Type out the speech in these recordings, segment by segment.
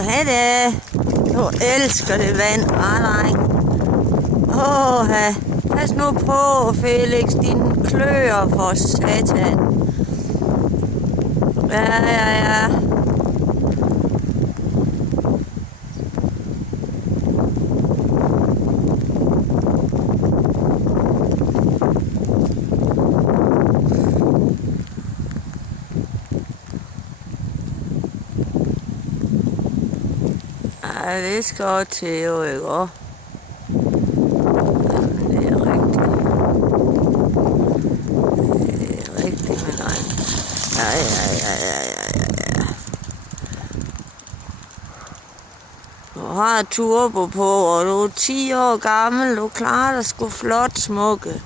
Hej da. Du elsker det vand, dreng. Pas nu på, Felix. Dine kløer for satan. Ja. Ja, det skal også til jo, ikke? Det er rigtigt. Det er rigtigt, min dreng. Ja. Du har turbo på, og du er 10 år gammel. Du klarer dig sgu flot, smukke.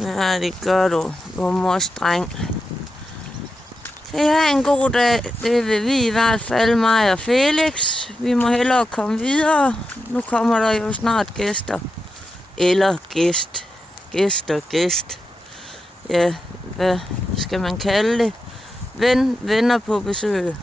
Ja, det gør du. Du er mors-dreng. Det er en god dag. Det vil vi i hvert fald, mig og Felix. Vi må hellere komme videre. Nu kommer der jo snart gæster. Eller gæst. Gæst. Ja, hvad skal man kalde det? Venner på besøg.